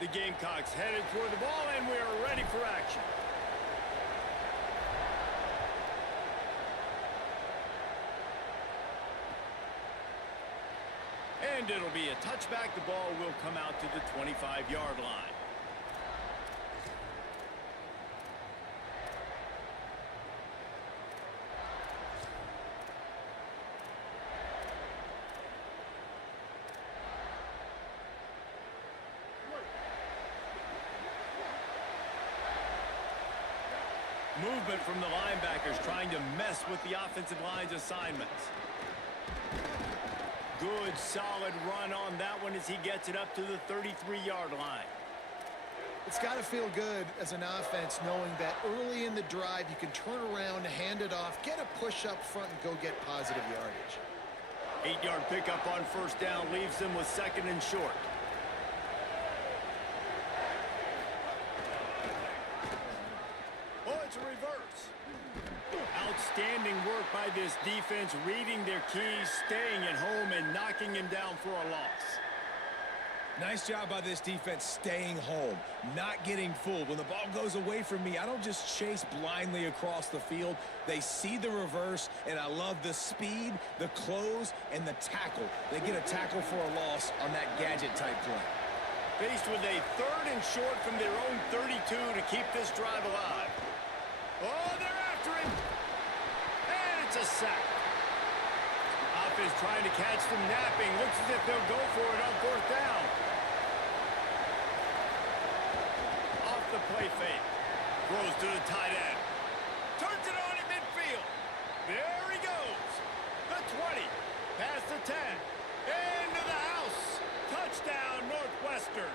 The Gamecocks headed toward the ball, and we are ready for action. And it'll be a touchback. The ball will come out to the 25-yard line. Movement from the linebackers trying to mess with the offensive line's assignments. Good, solid run on that one as he gets it up to the 33-yard line. It's got to feel good as an offense knowing that early in the drive you can turn around, hand it off, get a push up front, and go get positive yardage. 8-yard pickup on first down leaves them with second and short. Oh, it's a reverse. Outstanding work by this defense, reading their keys, staying at home, and knocking him down for a loss. Nice job by this defense staying home, not getting fooled. When the ball goes away from me, I don't just chase blindly across the field. They see the reverse, and I love the speed, the close, and the tackle. They get a tackle for a loss on that gadget-type play. Faced with a third and short from their own 32 to keep this drive alive. Oh, they're after him. And it's a sack. Offense trying to catch them napping. Looks as if they'll go for it on fourth down. Off the play fake. Throws to the tight end. Turns it on in midfield. There he goes. The 20. Past the 10. Into the house. Touchdown, Northwestern.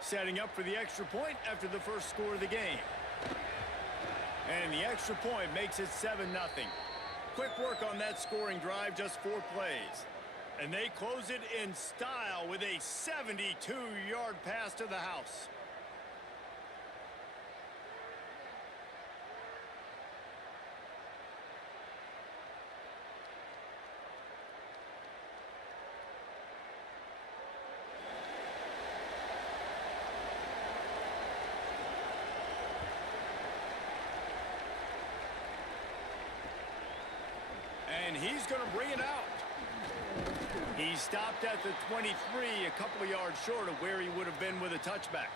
Setting up for the extra point after the first score of the game. And the extra point makes it 7-0. Quick work on that scoring drive, just 4 plays. And they close it in style with a 72-yard pass to the house. And he's going to bring it out. He stopped at the 23, a couple of yards short of where he would have been with a touchback.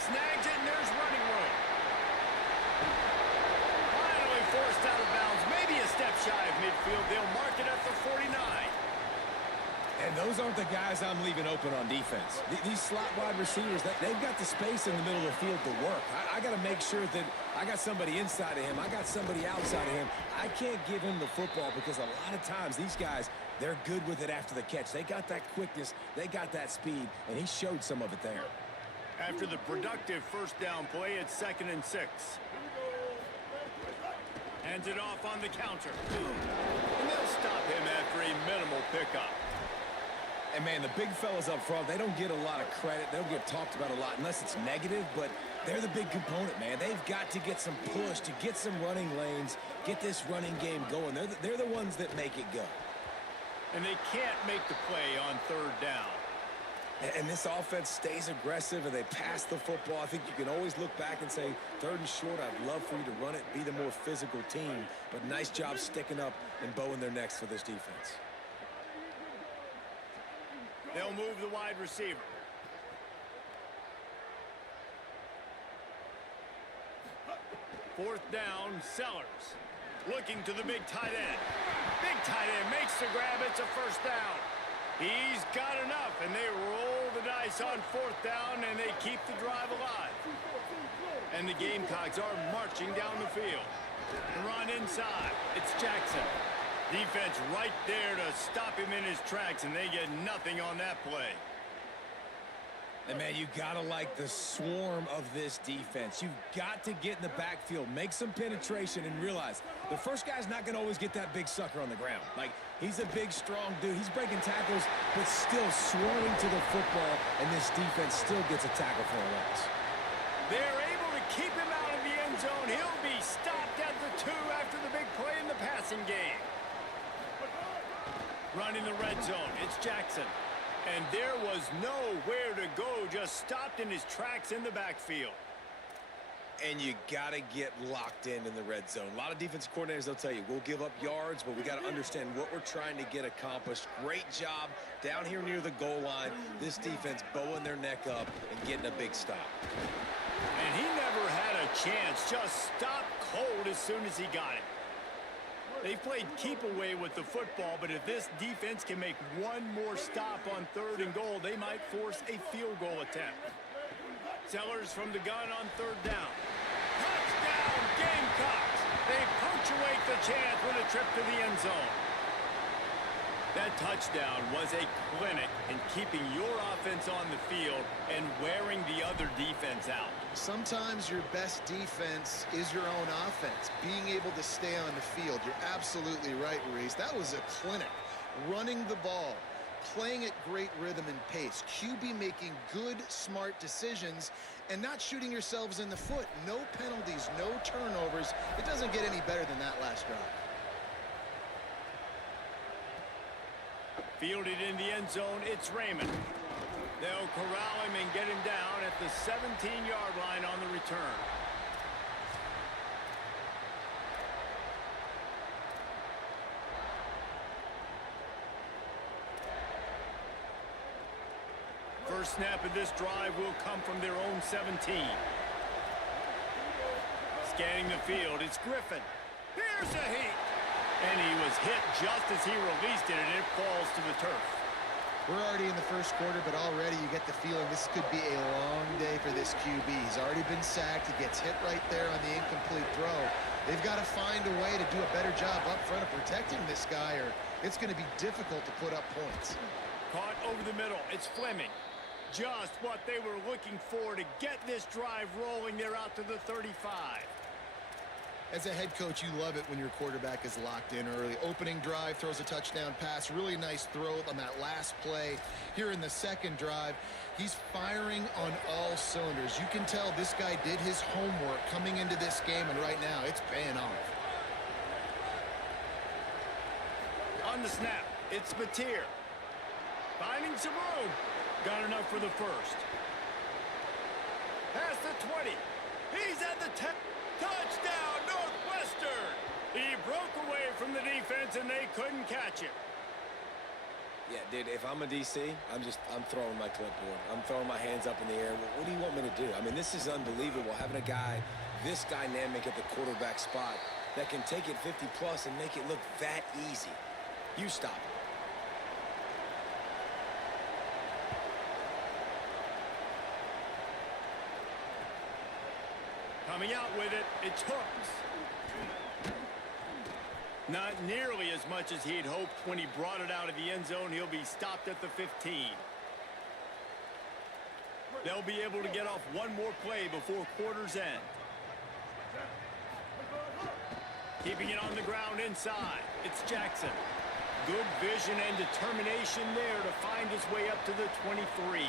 Snags it, and there's running room. Finally forced out of bounds, maybe a step shy of midfield. They'll mark it at the 49. And those aren't the guys I'm leaving open on defense. These slot wide receivers, they've got the space in the middle of the field to work. I got to make sure that I got somebody inside of him. I got somebody outside of him. I can't give him the football because a lot of times these guys, they're good with it after the catch. They got that quickness. They got that speed, and he showed some of it there. After the productive first down play, it's 2nd and 6. Hands it off on the counter. And they'll stop him after a minimal pickup. And, man, the big fellas up front, they don't get a lot of credit. They don't get talked about a lot unless it's negative, but they're the big component, man. They've got to get some push, to get some running lanes, get this running game going. They're the ones that make it go. And they can't make the play on 3rd down. And this offense stays aggressive, and they pass the football. I think you can always look back and say, 3rd and short, I'd love for you to run it, be the more physical team. But nice job sticking up and bowing their necks for this defense. They'll move the wide receiver. Fourth down, Sellers. Looking to the big tight end. Big tight end makes the grab. It's a first down. He's got enough, and they roll the dice on 4th down, and they keep the drive alive. And the Gamecocks are marching down the field. The run inside. It's Jackson. Defense right there to stop him in his tracks, and they get nothing on that play. And, man, you got to like the swarm of this defense. You've got to get in the backfield, make some penetration, and realize the first guy's not going to always get that big sucker on the ground. Like, he's a big, strong dude. He's breaking tackles, but still swarming to the football, and this defense still gets a tackle for a loss. They're able to keep him out of the end zone. He'll be stopped at the 2 after the big play in the passing game. Running the red zone, it's Jackson. And there was nowhere to go, just stopped in his tracks in the backfield. And you got to get locked in the red zone. A lot of defensive coordinators, they'll tell you, we'll give up yards, but we got to understand what we're trying to get accomplished. Great job down here near the goal line. This defense bowing their neck up and getting a big stop. And he never had a chance, just stopped cold as soon as he got it. They played keep away with the football, but if this defense can make one more stop on 3rd and goal, they might force a field goal attempt. Sellers from the gun on 3rd down. Touchdown, Gamecocks! They punctuate the chance with a trip to the end zone. That touchdown was a clinic in keeping your offense on the field and wearing the other defense out. Sometimes your best defense is your own offense, being able to stay on the field. You're absolutely right, Reese. That was a clinic. Running the ball, playing at great rhythm and pace, QB making good, smart decisions, and not shooting yourselves in the foot. No penalties, no turnovers. It doesn't get any better than that last drive. Fielded in the end zone, it's Raymond. They'll corral him and get him down at the 17-yard line on the return. First snap of this drive will come from their own 17. Scanning the field, it's Griffin. Here's a heat. And he was hit just as he released it, and it falls to the turf. We're already in the first quarter, but already you get the feeling this could be a long day for this QB. He's already been sacked. He gets hit right there on the incomplete throw. They've got to find a way to do a better job up front of protecting this guy, or it's going to be difficult to put up points. Caught over the middle. It's Fleming. Just what they were looking for to get this drive rolling. They're out to the 35. As a head coach, you love it when your quarterback is locked in early. Opening drive, throws a touchdown pass. Really nice throw on that last play. Here in the second drive, he's firing on all cylinders. You can tell this guy did his homework coming into this game, and right now it's paying off. On the snap, it's Mateer. Finding some room. Got enough for the first. Past the 20. He's at the 10. Touchdown, Northwestern! He broke away from the defense, and they couldn't catch him. Yeah, dude, if I'm a DC, I'm throwing my clipboard. I'm throwing my hands up in the air. What do you want me to do? I mean, this is unbelievable, having a guy this dynamic at the quarterback spot that can take it 50-plus and make it look that easy. You stop it. Coming out with it, it's Hooks. Not nearly as much as he'd hoped when he brought it out of the end zone. He'll be stopped at the 15. They'll be able to get off one more play before quarter's end. Keeping it on the ground inside, it's Jackson. Good vision and determination there to find his way up to the 23.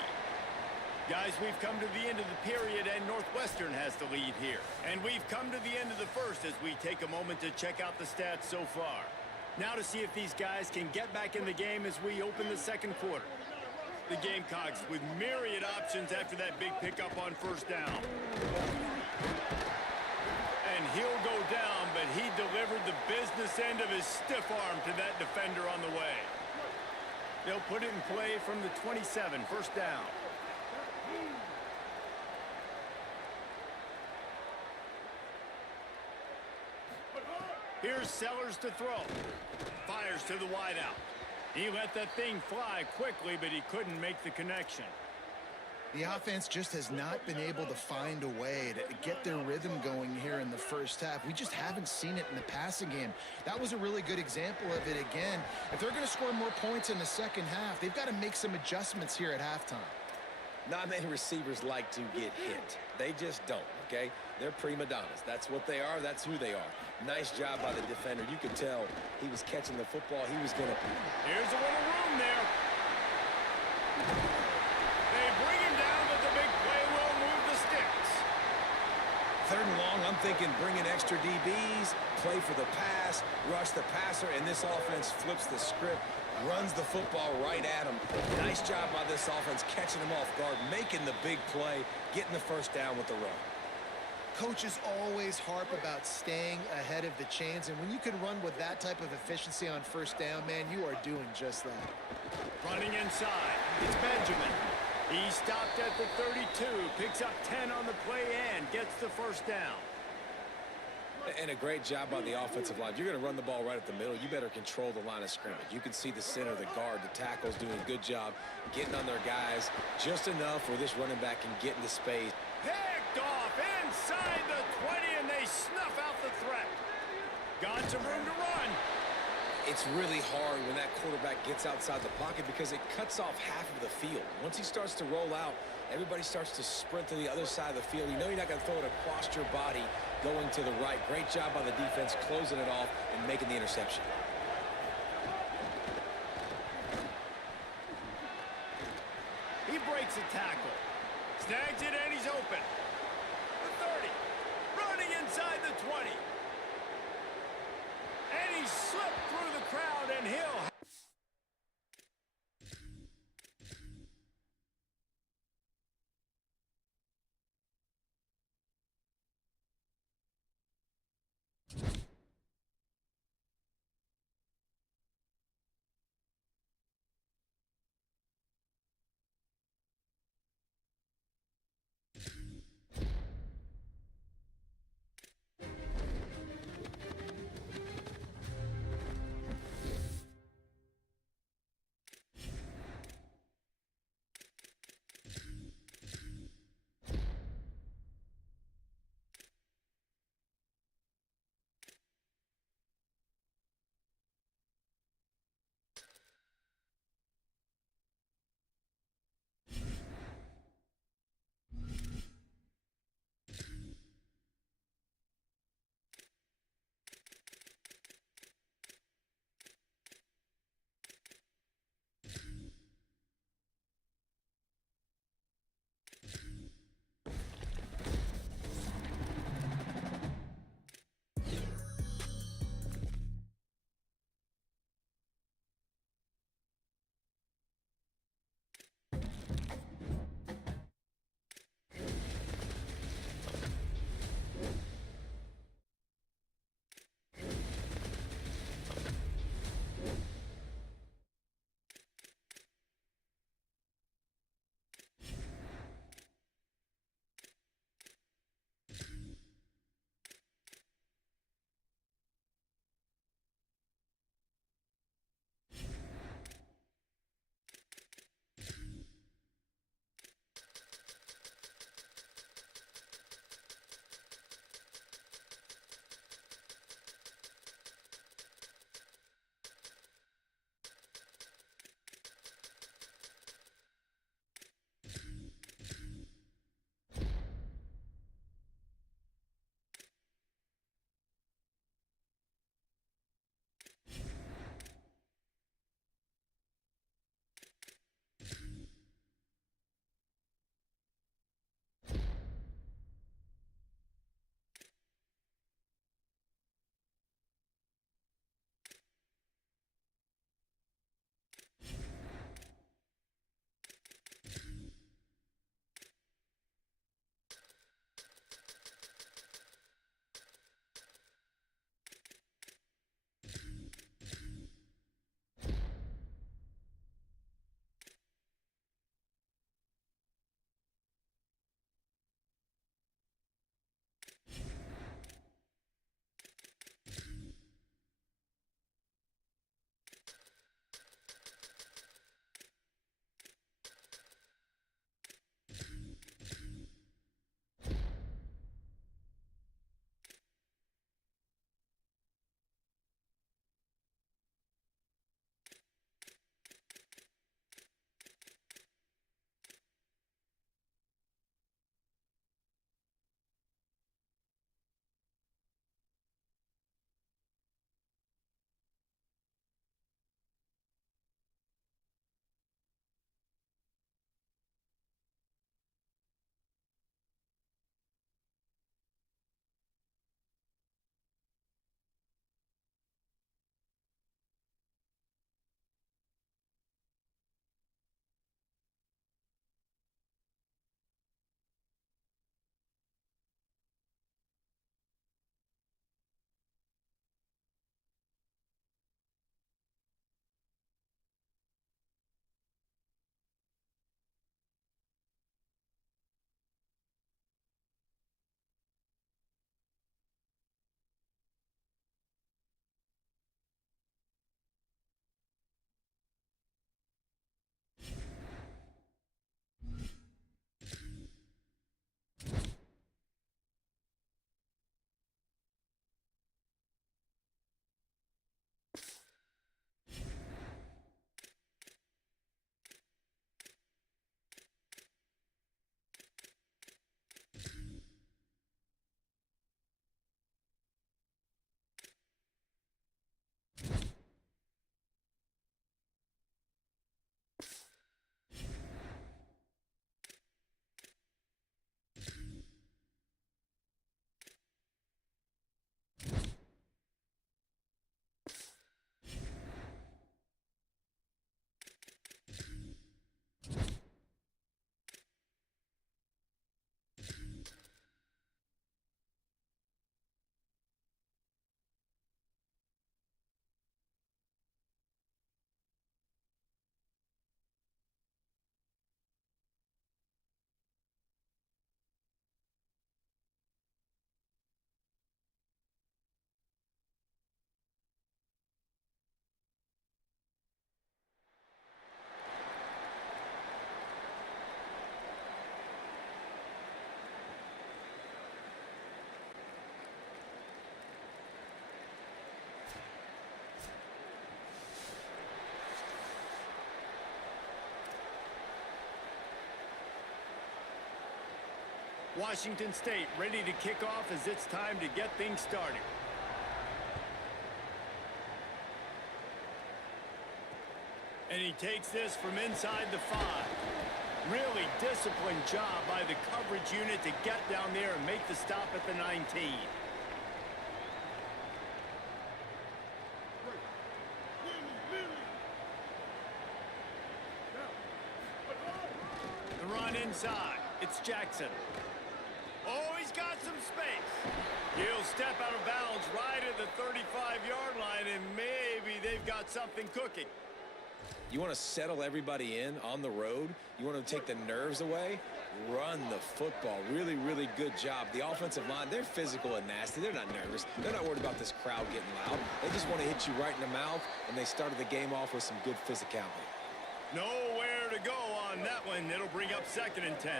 Guys, we've come to the end of the period, and Northwestern has the lead here. And we've come to the end of the first as we take a moment to check out the stats so far. Now to see if these guys can get back in the game as we open the second quarter. The Gamecocks with myriad options after that big pickup on first down. And he'll go down, but he delivered the business end of his stiff arm to that defender on the way. They'll put it in play from the 27, first down. Here's Sellers to throw. Fires to the wideout. He let that thing fly quickly, but he couldn't make the connection. The offense just has not been able to find a way to get their rhythm going here in the first half. We just haven't seen it in the passing game. That was a really good example of it again. If they're going to score more points in the second half, they've got to make some adjustments here at halftime. Not many receivers like to get hit. They just don't, okay? They're prima donnas. That's what they are. That's who they are. Nice job by the defender. You could tell he was catching the football. He was going to... Here's a little room there. They bring him down, but the big play will move the sticks. 3rd and long, I'm thinking bring in extra DBs, play for the pass, rush the passer, and this offense flips the script, runs the football right at him. Nice job by this offense catching him off guard, making the big play, getting the first down with the run. Coaches always harp about staying ahead of the chains, and when you can run with that type of efficiency on 1st down, man, you are doing just that. Running inside, it's Benjamin. He stopped at the 32, picks up 10 on the play and gets the 1st down. And a great job by the offensive line. You're going to run the ball right at the middle. You better control the line of scrimmage. You can see the center, the guard, the tackles doing a good job getting on their guys just enough where this running back can get into space. Picked off inside the 20, and they snuff out the threat. Got some room to run. It's really hard when that quarterback gets outside the pocket because it cuts off half of the field. Once he starts to roll out, everybody starts to sprint to the other side of the field. You know you're not going to throw it across your body going to the right. Great job by the defense closing it off and making the interception. He breaks a tackle. Snags it, and he's open. The 30. Running inside the 20. And he slipped through the crowd, and he'll... Washington State ready to kick off as it's time to get things started. And he takes this from inside the 5. Really disciplined job by the coverage unit to get down there and make the stop at the 19. The run inside. It's Jackson. Oh, he's got some space. He'll step out of bounds right at the 35-yard line, and maybe they've got something cooking. You want to settle everybody in on the road? You want to take the nerves away? Run the football. Really, really good job. The offensive line, they're physical and nasty. They're not nervous. They're not worried about this crowd getting loud. They just want to hit you right in the mouth, and they started the game off with some good physicality. Nowhere to go on that one. It'll bring up 2nd and 10.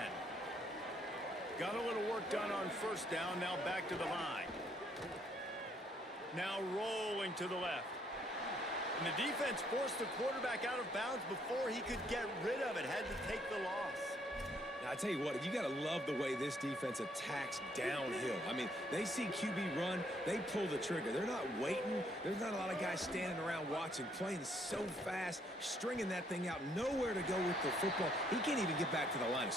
Got a little work done on 1st down. Now back to the line. Now rolling to the left. And the defense forced the quarterback out of bounds before he could get rid of it. Had to take the loss. Now, I tell you what, you got to love the way this defense attacks downhill. I mean, they see QB run, they pull the trigger. They're not waiting. There's not a lot of guys standing around watching, playing so fast, stringing that thing out, nowhere to go with the football. He can't even get back to the line of